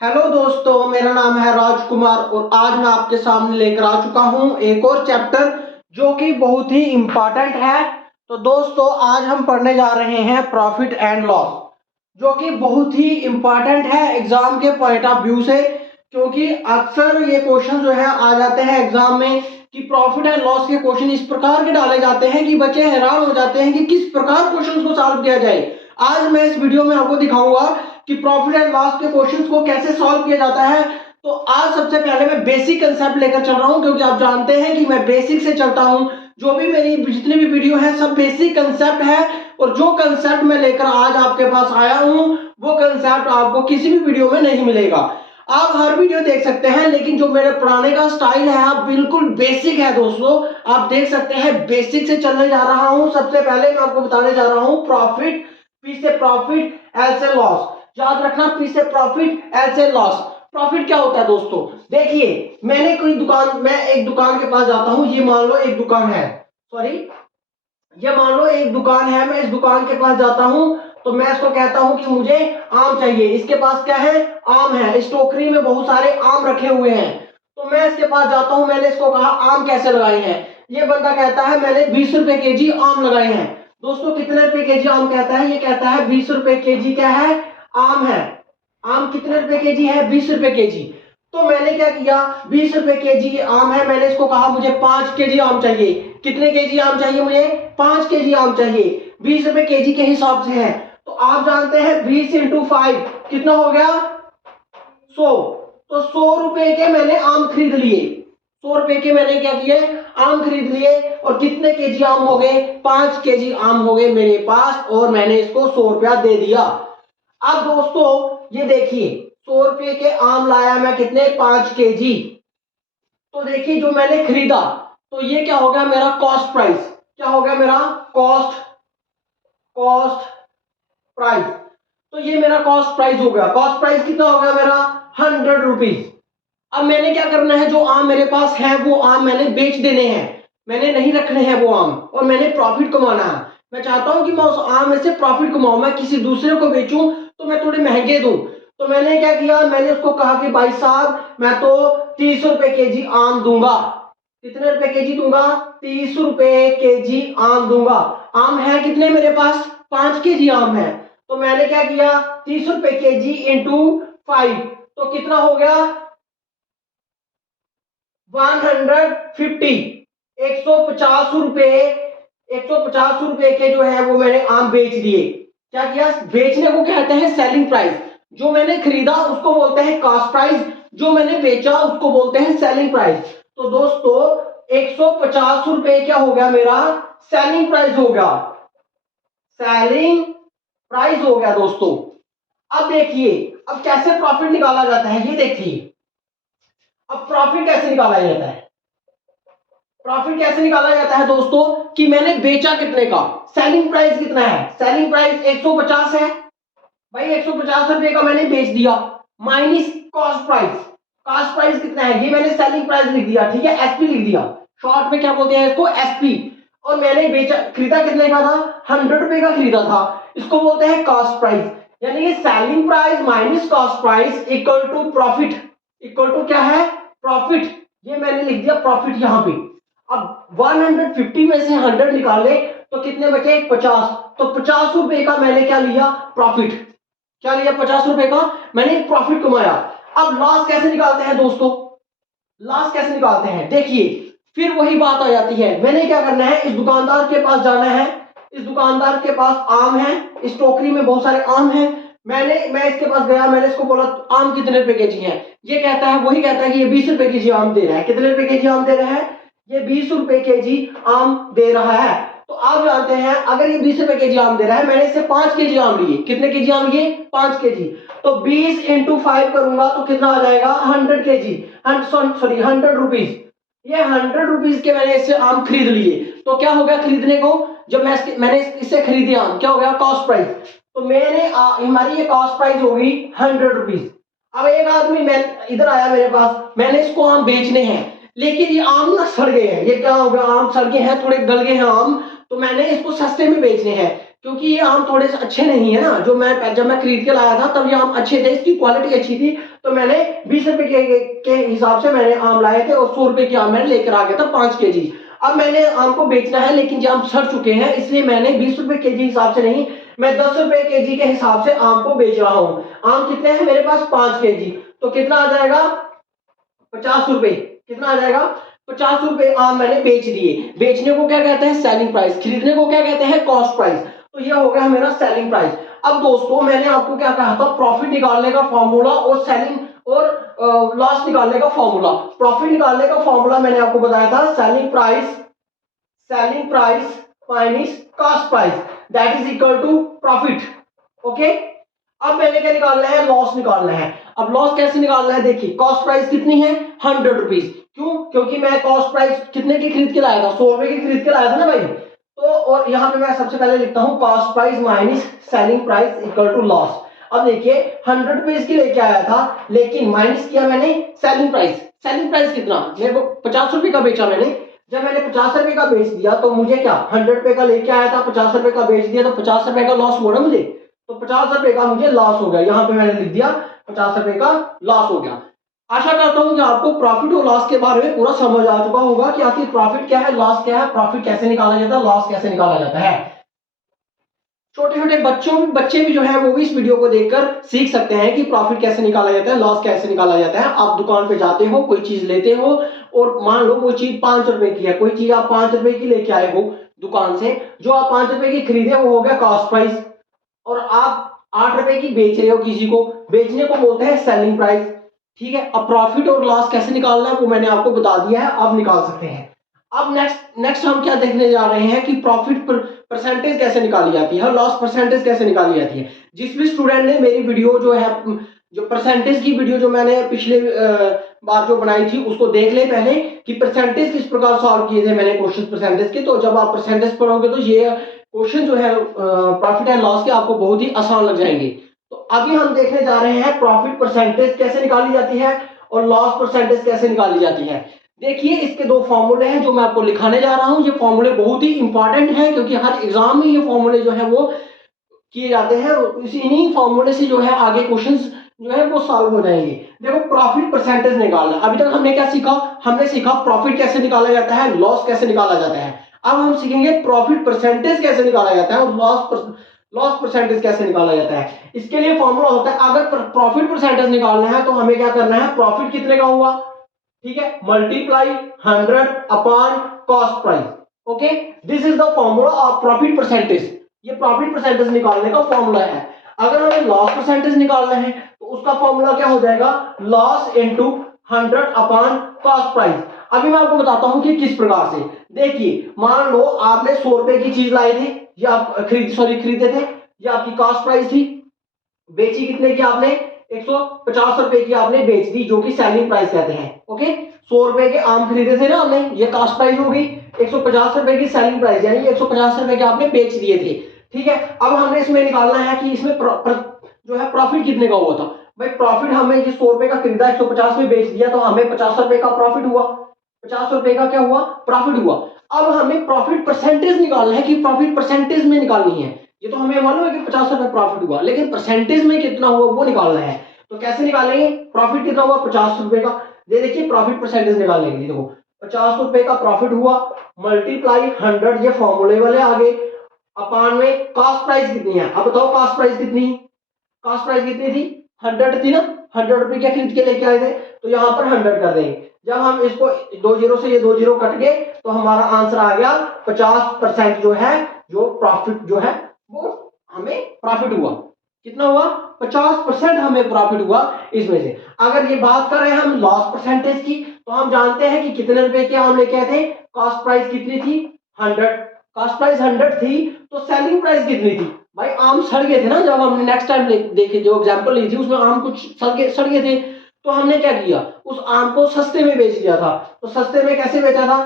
Hello दोस्तों, मेरा नाम है राजकुमार और आज मैं आपके सामने लेकर आ चुका हूं एक और चैप्टर जो कि बहुत ही इम्पोर्टेंट है। तो दोस्तों, आज हम पढ़ने जा रहे हैं प्रॉफिट एंड लॉस, जो कि बहुत ही इम्पोर्टेंट है एग्जाम के पॉइंट ऑफ व्यू से, क्योंकि अक्सर ये क्वेश्चन जो है आ जाते हैं एग्जाम में कि प्रॉफिट एंड लॉस के क्वेश्चन इस प्रकार के डाले जाते हैं कि बच्चे हैरान हो जाते हैं कि किस प्रकार क्वेश्चन को सॉल्व किया जाए। आज मैं इस वीडियो में आपको दिखाऊंगा कि प्रॉफिट एंड लॉस के क्वेश्चंस को कैसे सॉल्व किया जाता है। तो आज सबसे पहले मैं बेसिक कंसेप्ट लेकर चल रहा हूं, क्योंकि आप जानते हैं कि मैं बेसिक से चलता हूं। जो भी मेरी जितनी भी वीडियो है सब बेसिक कंसेप्ट है, और जो कंसेप्ट मैं लेकर आज आपके पास आया हूं वो कंसेप्ट आपको किसी भी वीडियो में नहीं मिलेगा। आप हर वीडियो देख सकते हैं, लेकिन जो मेरे पढ़ाने का स्टाइल है आप बिल्कुल बेसिक है दोस्तों। आप देख सकते हैं बेसिक से चलने जा रहा हूं। सबसे पहले मैं आपको बताने जा रहा हूं प्रॉफिट, पी से प्रॉफिट, एल से लॉस। याद रखना, पी से प्रॉफिट, एल से लॉस। प्रॉफिट क्या होता है दोस्तों? देखिए, मैं एक दुकान के पास जाता हूं। ये मान लो एक दुकान है, सॉरी, ये मान लो एक दुकान है। मैं इस दुकान के पास जाता हूं, तो मैं इसको कहता हूं कि मुझे आम चाहिए। इसके पास क्या है? आम है। इस टोकरी में बहुत सारे आम रखे हुए हैं। तो मैं इसके पास जाता हूं, मैंने इसको कहा आम कैसे लगाए हैं? ये बंदा कहता है मैंने 20 रुपए केजी आम लगाए हैं। दोस्तों, कितने रुपए केजी आम कहता है? ये कहता है 20 रुपए केजी क्या है? आम है। आम कितने रुपए केजी है? 20 रुपए केजी। तो मैंने क्या किया, 20 रुपए केजी आम है, मैंने इसको कहा मुझे 5 केजी आम चाहिए। कितने केजी आम चाहिए मुझे? 5 केजी आम चाहिए। 20 रुपए केजी के हिसाब से है। तो आप जानते हैं 20 इंटू 5 कितना हो गया? 100। तो 100 रुपए के मैंने आम खरीद लिए। 100 रुपए के मैंने क्या किए? आम खरीद लिए। और कितने केजी आम हो गए? 5 केजी आम हो गए मेरे पास, और मैंने इसको 100 रुपया दे दिया। अब दोस्तों ये देखिए, 100 रुपए के आम लाया मैं, कितने? 5 केजी। तो देखिए जो मैंने खरीदा, तो ये क्या हो गया मेरा? Cost price. क्या हो गया मेरा? Cost cost price. तो ये मेरा कॉस्ट प्राइस हो गया। कॉस्ट प्राइस कितना हो गया मेरा? 100 रुपीज। अब मैंने क्या करना है? जो आम मेरे पास है वो आम मैंने बेच देने हैं, मैंने नहीं रखने हैं वो आम, और मैंने प्रॉफिट कमाना है। मैं चाहता हूं कि मैं उस आम में से प्रॉफिट कमाऊं, मैं किसी दूसरे को बेचूं तो मैं थोड़े महंगे दूं। तो मैंने क्या किया, मैंने उसको कहा कि भाई साहब मैं तो 30 रुपए केजी आम दूंगा। कितने रुपए केजी दूंगा? 30 रुपए केजी आम दूंगा। आम है कितने मेरे पास? 5 केजी आम है। तो मैंने क्या किया, 30 रुपए केजी इंटू 5, तो कितना हो गया? 150। 150 रुपए, 150 रुपए के जो है वो मैंने आम बेच दिए। क्या किया? बेचने को कहते हैं सेलिंग प्राइस। जो मैंने खरीदा उसको बोलते हैं कॉस्ट प्राइस, जो मैंने बेचा उसको बोलते हैं सेलिंग प्राइस। तो दोस्तों 150 रुपए क्या हो गया मेरा? सेलिंग प्राइस हो गया। सेलिंग प्राइस हो गया दोस्तों। अब देखिए, अब कैसे प्रॉफिट निकाला जाता है ये देखिए। अब प्रॉफिट कैसे निकाला जाता है? प्रॉफिट कैसे निकाला जाता है दोस्तों, कि मैंने बेचा कितने का, सेलिंग प्राइस कितना है? सेलिंग प्राइस 150 है भाई। 150 रुपए का मैंने बेच दिया, minus cost price. Cost price कितना है? ये मैंने सेलिंग प्राइस लिख दिया, ठीक है, एसपी लिख दिया। शॉर्ट में क्या बोलते हैं इसको? एसपी। और मैंने बेचा, खरीदा कितने का था? 100 रुपए का खरीदा था। इसको बोलते हैं कॉस्ट प्राइस। यानी कि selling price minus cost price equal to profit. Equal to क्या है? प्रॉफिट। ये मैंने लिख दिया प्रॉफिट यहां पे। अब 150 में से 100 निकाले तो कितने बचे? 50। तो 50 रुपए का मैंने क्या लिया? प्रॉफिट। क्या लिया? 50 रुपए का मैंने प्रॉफिट कमाया। अब लॉस कैसे निकालते हैं दोस्तों? लॉस कैसे निकालते हैं देखिए, फिर वही बात आ जाती है। मैंने क्या करना है, इस दुकानदार के पास जाना है। इस दुकानदार के पास आम है, इस टोकरी में बहुत सारे आम हैं। मैं इसके पास गया, मैंने इसको बोला आम कितने रुपए केजी है? ये कहता है, वही कहता है कि ये 20 रुपए केजी आम दे रहा है। कितने रुपए केजी आम दे रहा है? ये 20 रुपए केजी आम दे रहा है। तो आप जानते हैं अगर ये 20 रुपए केजी आम दे रहा है, मैंने इससे 5 केजी आम लिए। कितने केजी आम लिए? 5 केजी। तो 20 इंटू 5 करूंगा तो कितना आ जाएगा? 100 केजी, सॉरी 100 रुपीज। ये 100 रुपीज के मैंने इससे आम खरीद लिए। तो क्या हो गया खरीदने को? जब मैंने इससे खरीदे आम, क्या हो गया? Cost price. तो मैंने हमारी ये कॉस्ट प्राइस होगी 100 रुपीज। अब एक आदमी मैं इधर आया मेरे पास, मैंने इसको आम बेचने हैं, लेकिन ये आम ना सड़ गए हैं। ये क्या हो गया? आम सड़ गए हैं, थोड़े गल गए हैं आम। तो मैंने इसको सस्ते में बेचने हैं। क्योंकि ये आम थोड़े से अच्छे नहीं है ना, जब मैं खरीद के लाया था तब ये आम अच्छे थे, इसकी क्वालिटी अच्छी थी, तो मैंने 20 रुपए के हिसाब से मैंने आम लाए थे और 100 रुपए के आम मैंने लेकर आ गया था 5 kg। अब मैंने आम को बेचना है, लेकिन ये आम सड़ चुके हैं, इसलिए मैंने 20 रुपए के जी हिसाब से नहीं, मैं 10 रुपए के जी के हिसाब से आम को बेच रहा हूँ। आम कितने हैं मेरे पास? 5 kg, तो कितना आ जाएगा? 50 रुपए। कितना आ जाएगा? 50 रुपए आम मैंने बेच दिए। बेचने को क्या कहते हैं? Selling price. खरीदने को क्या कहते हैं? Cost price. तो ये हो गया मेरा सेलिंग प्राइस। अब दोस्तों मैंने आपको क्या कहा था? प्रॉफिट निकालने का फॉर्मूला और सेलिंग और लॉस निकालने का फॉर्मूला। प्रॉफिट निकालने का फॉर्मूला मैंने आपको बताया था, selling price minus cost price, that is equal to profit. Okay, अब मैंने क्या निकालना है? लॉस निकालना है। अब लॉस कैसे निकालना है? देखिए, कॉस्ट प्राइस कितनी है? 100 रुपीज। क्यों? क्योंकि मैं कॉस्ट प्राइस कितने की खरीद के लाया था? 100 रुपए की खरीद के लाया था ना भाई। तो और यहाँ पे मैं सबसे पहले लिखता हूँ cost price minus selling price equal to loss. अब देखिए 100 रुपीज की लेके आया था, लेकिन माइनस किया मैंने सेलिंग प्राइस। सेलिंग प्राइस कितना? मेरे को 50 रुपए का बेचा मैंने। जब मैंने 50 रुपए का बेच दिया तो मुझे क्या, 100 रुपए का लेके आया था, 50 रुपए का बेच दिया, तो 50 रुपए का लॉस हुआ ना मुझे। तो 50 रुपए का मुझे लॉस हो गया, यहाँ पे मैंने लिख दिया 50 रुपए का लॉस हो गया। आशा करता हूं कि आपको प्रॉफिट और लॉस के बारे में पूरा समझ आ चुका होगा कि आखिर प्रॉफिट क्या है, लॉस क्या है, प्रॉफिट कैसे निकाला जाता है, लॉस कैसे निकाला जाता है। छोटे छोटे बच्चे भी जो है वो भी इस वीडियो को देखकर सीख सकते हैं कि प्रॉफिट कैसे निकाला जाता है, लॉस कैसे निकाला जाता है। आप दुकान पे जाते हो, कोई चीज लेते हो और मान लो वो चीज 5 रुपए की है, कोई चीज आप 5 रुपए की लेके आए हो दुकान से, जो आप 5 रुपए की खरीदे वो हो गया कॉस्ट प्राइस, और आप 8 रुपए की बेच रहे हो किसी को, बेचने को बोलते हैं सेलिंग प्राइस। ठीक है, अब प्रॉफिट और लॉस कैसे निकालना है वो मैंने आपको बता दिया है, आप निकाल सकते हैं। अब नेक्स्ट हम क्या देखने जा रहे हैं कि प्रॉफिट परसेंटेज कैसे निकाली जाती है और लॉस परसेंटेज कैसे निकाली जाती है। जिस भी स्टूडेंट ने मेरी वीडियो जो है, जो परसेंटेज की वीडियो जो मैंने पिछले बार जो बनाई थी उसको देख ले पहले कि परसेंटेज किस प्रकार सॉल्व किए थे मैंने क्वेश्चन परसेंटेज के। तो जब आप परसेंटेज पढ़ोगे तो ये क्वेश्चन जो है प्रॉफिट एंड लॉस के आपको बहुत ही आसान लग जाएंगे। तो अभी हम देखने जा रहे हैं प्रॉफिट परसेंटेज कैसे निकाली जाती है और लॉस परसेंटेज कैसे निकाली जाती है। देखिए, इसके दो फॉर्मूले हैं जो मैं आपको लिखाने जा रहा हूं। ये फॉर्मूले बहुत ही इंपॉर्टेंट हैं क्योंकि हर एग्जाम में ये फॉर्मूले जो है वो किए जाते हैं, इन्हीं फॉर्मूले से जो है आगे क्वेश्चंस जो है वो सॉल्व हो जाएंगे। देखो, प्रॉफिट परसेंटेज निकालना, अभी तक हमने क्या सीखा? हमने सीखा प्रॉफिट कैसे निकाला जाता है, लॉस कैसे निकाला जाता है। अब हम सीखेंगे प्रॉफिट परसेंटेज कैसे निकाला जाता है और लॉस परसेंटेज कैसे निकाला जाता है। इसके लिए फॉर्मूला होता है, अगर प्रॉफिट परसेंटेज निकालना है तो हमें क्या करना है? प्रॉफिट कितने का हुआ, ठीक है, multiply 100 upon cost price. Okay, this is the formula of profit percentage. ये प्रॉफिट परसेंटेज निकालने का फॉर्मूला है। अगर हमें लॉस परसेंटेज निकालना है तो उसका फॉर्मूला क्या हो जाएगा? Loss into 100 upon cost price. अभी मैं आपको बताता हूं कि किस प्रकार से। देखिए, मान लो आपने 100 रुपए की चीज लाई थी, या आप खरीदे थे, या आपकी कॉस्ट प्राइस थी, बेची कितने की आपने? 150 रुपए की आपने बेच दी, जो कि सेलिंग प्राइस कहते हैं। ओके, 100 रुपए के आम खरीदे थे ना आपने, ये कॉस्ट प्राइस हो गई। 150 रुपए की सेलिंग प्राइस, यानी 150 रुपए के आपने बेच दिए थे। ठीक है, अब हमने इसमें निकालना है कि इसमें जो है प्रॉफिट कितने का हुआ था। भाई प्रॉफिट, हमें ये 100 रुपए का खरीदा, 150 में बेच दिया, तो हमें 50 रुपए का प्रॉफिट हुआ। 50 रुपए का क्या हुआ? प्रॉफिट हुआ। अब हमें प्रॉफिट परसेंटेज निकालना है कि प्रॉफिट परसेंटेज में निकालनी है। ये तो हमें मालूम है कि 50 रुपए प्रॉफिट हुआ, लेकिन परसेंटेज में कितना हुआ वो निकालना है। तो कैसे निकालेंगे? प्रॉफिट कितना हुआ? 50 रुपए का। ये देखिए, प्रॉफिट परसेंटेज निकालने के लिए देखो, 50 रुपए का प्रॉफिट हुआ, मल्टीप्लाई 100, ये फॉर्मूले वाले आ गए, अपान में कॉस्ट प्राइस कितनी है। अब बताओ कॉस्ट प्राइस कितनी? कॉस्ट प्राइस कितनी थी? 100 थी ना। 100 रुपए क्या खरीद के लेके आए थे, तो यहाँ पर 100 कर देंगे। जब हम इसको 2 जीरो से ये 2 जीरो कट गए तो हमारा आंसर आ गया 50% जो है, जो प्रॉफिट जो है वो हमें प्रॉफिट हुआ। कितना हुआ? 50% हमें प्रॉफिट हुआ इसमें से। अगर ये बात कर रहे हैं हम लॉस परसेंटेज की, तो हम जानते हैं कि कितने रुपए के हम लेके आए थे, कॉस्ट प्राइस कितनी थी? 100। कॉस्ट प्राइस 100 थी, तो सेलिंग प्राइस कितनी थी? भाई आम सड़ गए थे ना, जब हमने नेक्स्ट टाइम देखे जो एग्जांपल ली थी उसमें आम कुछ सड़ गए थे, तो हमने क्या किया? उस आम को सस्ते में बेच दिया था। तो सस्ते में कैसे बेचा था?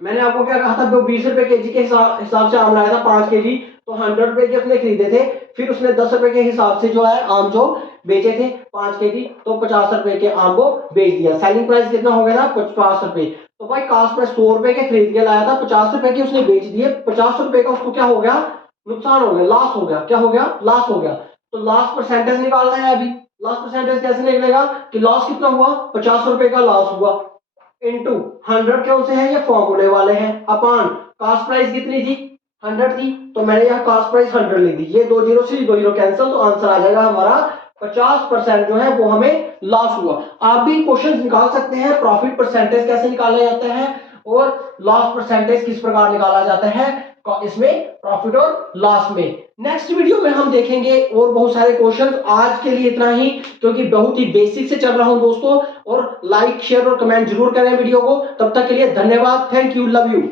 मैंने आपको क्या कहा था? वो 20 रुपए के जी के हिसाब से आम लाया था 5 kg, तो 100 रुपए के उसने खरीदे थे। फिर उसने 10 रुपए के हिसाब से जो है आम जो बेचे थे 5 kg, तो 50 रुपए के आम को बेच दिया। सेलिंग प्राइस कितना हो गया था? 50 रुपए। तो भाई कॉस्ट प्राइस 100 रुपए के खरीद के लाया था, 50 रुपए के उसने बेच दिए, 50 रुपए का उसको क्या हो गया? नुकसान हो गया, लॉस हो गया, क्या हो गया, लॉस हो गया। तो लॉस परसेंटेज निकालना है अभी। लॉस परसेंटेज कैसे निकलेगा कि लॉस कितना हुआ, 50 रुपए का लॉस हुआ, इनटू 100 कौन से हैं, ये फॉर्मूले वाले हैं, अपॉन कॉस्ट प्राइस कितनी थी, 100 थी, तो मैंने यहाँ कॉस्ट प्राइस 100 लिख दी। ये 2 जीरो से 2 जीरो कैंसिल, तो आंसर आ जाएगा हमारा 50% जो है वो हमें लॉस हुआ। आप भी क्वेश्चन निकाल सकते हैं, प्रॉफिट परसेंटेज कैसे निकाला जाता है और लॉस परसेंटेज किस प्रकार निकाला जाता है इसमें, प्रॉफिट और लॉस में। नेक्स्ट वीडियो में हम देखेंगे और बहुत सारे क्वेश्चंस। आज के लिए इतना ही, क्योंकि बहुत ही बेसिक से चल रहा हूं दोस्तों। और लाइक शेयर और कमेंट जरूर करें वीडियो को। तब तक के लिए धन्यवाद, थैंक यू, लव यू।